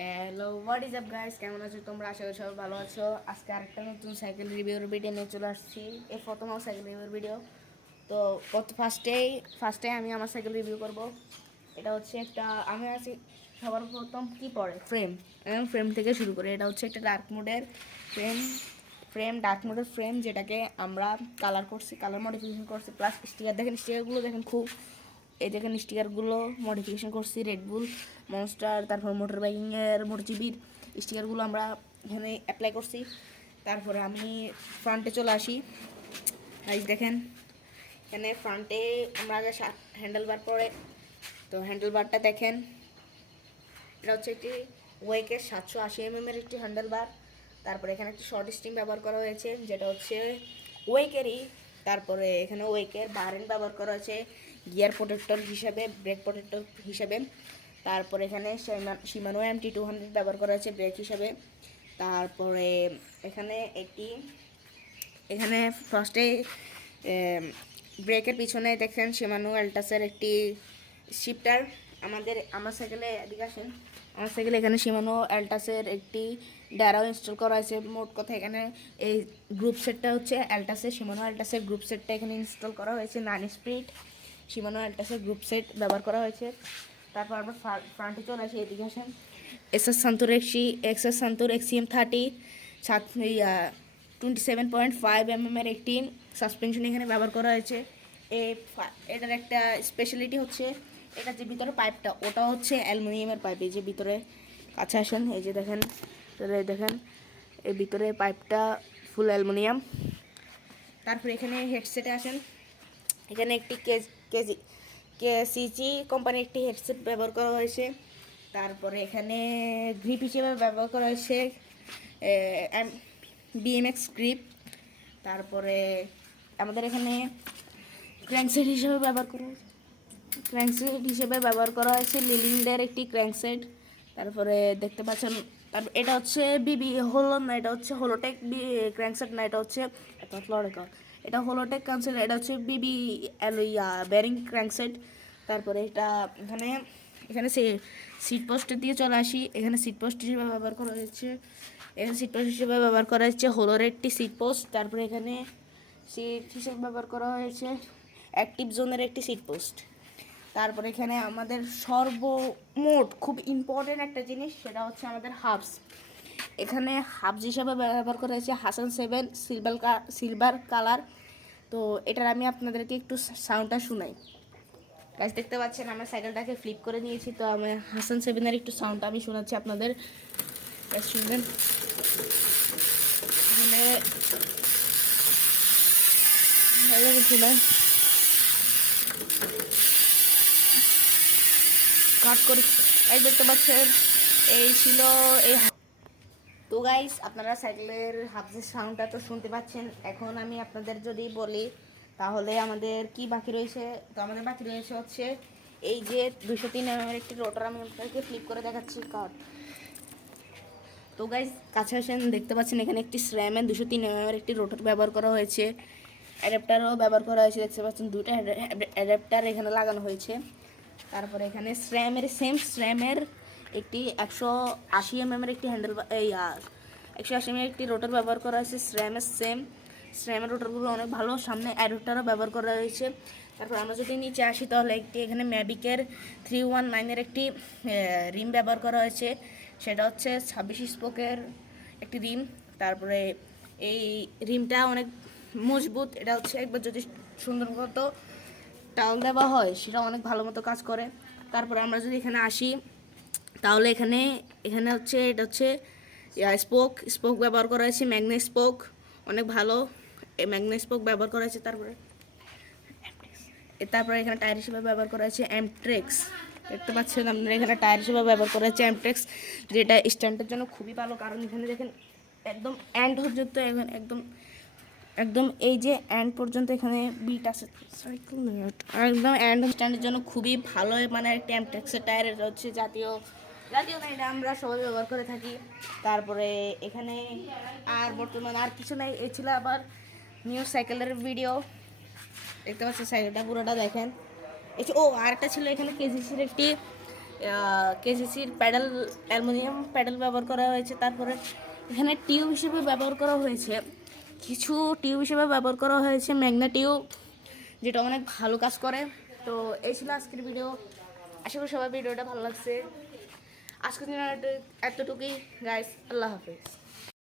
Hello what is up guys কেমন আছো তোমরা? আশা করি সবাই ভালো আছো। আজকে আরেকটা নতুন সাইকেল রিভিউর ভিডিও নিয়ে চলে আসছি। এই প্রথম আমার সাইকেল রিভিউর ভিডিও তো ফার্স্টেই ফার্স্টে আমি আমার সাইকেল রিভিউ করব। এটা হচ্ছে একটা, আমি আছি সবার প্রথম কি পড়ে ফ্রেম ফ্রেম থেকে শুরু করে। এটা হচ্ছে একটা ডার্ক মোডের ফ্রেম ফ্রেম ডার্ক মোডের ফ্রেম যেটাকে আমরা কালার করছি কালার মডিফিকেশন করছি। প্লাস স্টিকার দেখেন স্টিকারগুলো দেখেন খুব এই দেখেন স্টিকারগুলো মডিফিকেশন করছি রেডবুল মনস্টার তারপর মোটর বাইকিংয়ের মোটরজিবির স্টিকারগুলো আমরা এখানে অ্যাপ্লাই করছি। তারপরে আমি ফ্রন্টে চলে আসি। এই দেখেন, এখানে ফ্রন্টে আমরা আগে হ্যান্ডেল বার পরে, তো হ্যান্ডেল বারটা দেখেন। এটা হচ্ছে একটি ওয়েকের সাতশো আশি এম এর একটি হ্যান্ডেল বার তারপরে এখানে একটি শর্ট স্ট্রিং ব্যবহার করা হয়েছে, যেটা হচ্ছে ওয়েকেরই তারপরে এখানে ওয়েকের বারেন ব্যবহার করা হয়েছে। গিয়ার প্রোটেক্টর হিসাবে ব্রেক প্রোটেক্টর হিসাবে। তারপরে এখানে Shimano M T two hundred ব্যবহার করা হয়েছে ব্রেক হিসাবে। তারপরে এখানে একটি এখানে ফার্স্টে ব্রেকের পিছনে দেখেন সীমানো অ্যাল্টাসের একটি শিফটার আমাদের আমার সাইকেলে এদিকে আসেন। আমার সাইকেলে এখানে সীমানো অ্যাল্টাসের একটি ড্যারাও ইনস্টল করা হয়েছে। মোট কথা এখানে এই গ্রুপ সেটটা হচ্ছে অ্যাল্টাসের সীমানো অ্যাল্টাসের গ্রুপ সেটটা এখানে ইনস্টল করা হয়েছে। নান স্পিড সীমানো অ্যাল্টাসের গ্রুপ সেট ব্যবহার করা হয়েছে। তারপর আমরা ফ্রন্টে চলে আসি, এদিকে আসেন। S S Suntour XC X S Suntour XCM thirty সাত twenty seven point five M এর একটি সাসপেনশন এখানে ব্যবহার করা হয়েছে। ফা- এটার একটা স্পেশালিটি হচ্ছে, এটা যে ভিতরে পাইপটা ওটা হচ্ছে অ্যালুমিনিয়ামের পাইপ এই যে ভিতরে কাছে আসেন, এই যে দেখেন দেখেন এই ভিতরে পাইপটা ফুল অ্যালুমিনিয়াম। তারপরে এখানে হেডসেটে আসেন। এখানে একটি কেজি কেসিজি কোম্পানির একটি হেডসেট ব্যবহার করা হয়েছে। তারপরে এখানে গ্রিপ হিসেবে ব্যবহার করা হয়েছে বিএমএক্স গ্রিপ। তারপরে আমাদের এখানে ক্র্যাঙ্কসেট হিসেবে ব্যবহার করা ক্র্যাঙ্কসেট হিসেবে ব্যবহার করা হয়েছে লিলিন্ডের একটি ক্র্যাঙ্কসেট তারপরে দেখতে পাচ্ছেন তারপর এটা হচ্ছে বিবি হলো না, এটা হচ্ছে হোলোটেক ক্র্যাঙ্কসেট না, এটা হচ্ছে এত ফ্লোরেকর এটা হোলোটেক ক্র্যাঙ্কসেট এটা হচ্ছে বিবি অ্যালোইয়া ব্যারিং ক্র্যাঙ্কসেট তারপরে এটা এখানে এখানে সে সিট পোস্টের দিয়ে চলে আসি। এখানে সিট পোস্ট হিসেবে ব্যবহার করা হয়েছে। এখানে সিট পোস্ট হিসেবে ব্যবহার করা হয়েছে হোলোর একটি সিট পোস্ট তারপরে এখানে সিট হিসেবে ব্যবহার করা হয়েছে অ্যাক্টিভ জোনের একটি সিট পোস্ট তারপরে এখানে আমাদের সর্বমোট খুব ইম্পর্টেন্ট একটা জিনিস, সেটা হচ্ছে আমাদের হাবস এখানে হাবস হিসাবে ব্যবহার করা হয়েছে, Hasan seven silver silver colour তো এটার আমি আপনাদেরকে একটু সাউন্ডটা শোনাই। গাছ দেখতে পাচ্ছেন আমার সাইকেলটাকে ফ্লিপ করে নিয়েছি, তো আমি হাসান সেভেনের একটু সাউন্ডটা আমি শোনাচ্ছি আপনাদের। শুনবেন? কাট করে এই দেখতে পাচ্ছেন, এই ছিল এই গাইস আপনারা সাইকেলের হাফজের সাউন্ডটা তো শুনতে পাচ্ছেন। এখন আমি আপনাদের যদি বলি, তাহলে আমাদের কি বাকি রয়েছে? তো আমাদের বাকি রয়েছে হচ্ছে এই যে দুশো তিন এর একটি রোটার আমি আপনাদেরকে ফ্লিপ করে দেখাচ্ছি কাট তো গাইস কাছে আসেন, দেখতে পাচ্ছেন এখানে একটি স্র্যামের দুশো তিন এর একটি রোটার ব্যবহার করা হয়েছে। অ্যাডাপ্টারও ব্যবহার করা হয়েছে, দেখতে পাচ্ছেন দুটো অ্যাডাপ্টার এখানে লাগানো হয়েছে। তারপরে এখানে স্র্যামের সেম স্র্যামের একটি একশো আশি এমএমের একটি হ্যান্ডেল এই একশো আশি এমএর একটি রোটার ব্যবহার করা হয়েছে স্র্যামের সেম স্র্যামের রোটারগুলো অনেক ভালো, সামনে অ্যাডাপ্টারও ব্যবহার করা হয়েছে। তারপর আমরা যদি নিচে আসি, তাহলে একটি এখানে ম্যাবিকের থ্রি ওয়ান নাইনের একটি রিম ব্যবহার করা হয়েছে। সেটা হচ্ছে ছাব্বিশ স্পোকের একটি রিম তারপরে এই রিমটা অনেক মজবুত। এটা হচ্ছে একবার যদি সুন্দর মতো টাল দেওয়া হয়, সেটা অনেক ভালো মতো কাজ করে। তারপরে আমরা যদি এখানে আসি, তাহলে এখানে এখানে হচ্ছে, এটা হচ্ছে স্পোক স্পোক ব্যবহার করা হয়েছে ম্যাগনে স্পোক অনেক ভালো। এই ম্যাগনে স্পোক ব্যবহার করা হয়েছে, তারপরে? তারপরে এখানে টায়ার হিসেবে ব্যবহার করা হয়েছে অ্যামট্রেক্স দেখতে পাচ্ছেন আপনারা, এখানে টায়ার হিসেবে ব্যবহার করা হয়েছে অ্যামট্রেক্স যেটা স্ট্যান্ডের জন্য খুবই ভালো। কারণ এখানে দেখেন, একদম অ্যান্ড পর্যন্ত এখন একদম একদম এই যে অ্যান্ড পর্যন্ত এখানে বিট আছে। একদম অ্যান্ড স্ট্যান্ডের জন্য খুবই ভালো মানে একটা অ্যামট্রেক্সের টায়ারের হচ্ছে জাতীয় জাতীয় এটা আমরা সবাই ব্যবহার করে থাকি। তারপরে এখানে আর বর্তমানে আর কিছু নাই, এ ছিল আবার নিউ সাইকেলের ভিডিও দেখতে পাচ্ছেন সাইকেলটা পুরোটা দেখেন। ও, আরেকটা ছিল এখানে কেজিসির একটি কেজিসির প্যাডেল, অ্যালুমিনিয়াম প্যাডেল ব্যবহার করা হয়েছে। তারপরে এখানে টিউব হিসেবে ব্যবহার করা হয়েছে। কিছু টিউব হিসেবে ব্যবহার করা হয়েছে, ম্যাগনা টিউব, যেটা অনেক ভালো কাজ করে। তো এই ছিল আজকের ভিডিও আশা করি সবাই ভিডিওটা ভালো লাগছে। আজকের দিন এতটুকুই গাইস আল্লাহ হাফিজ।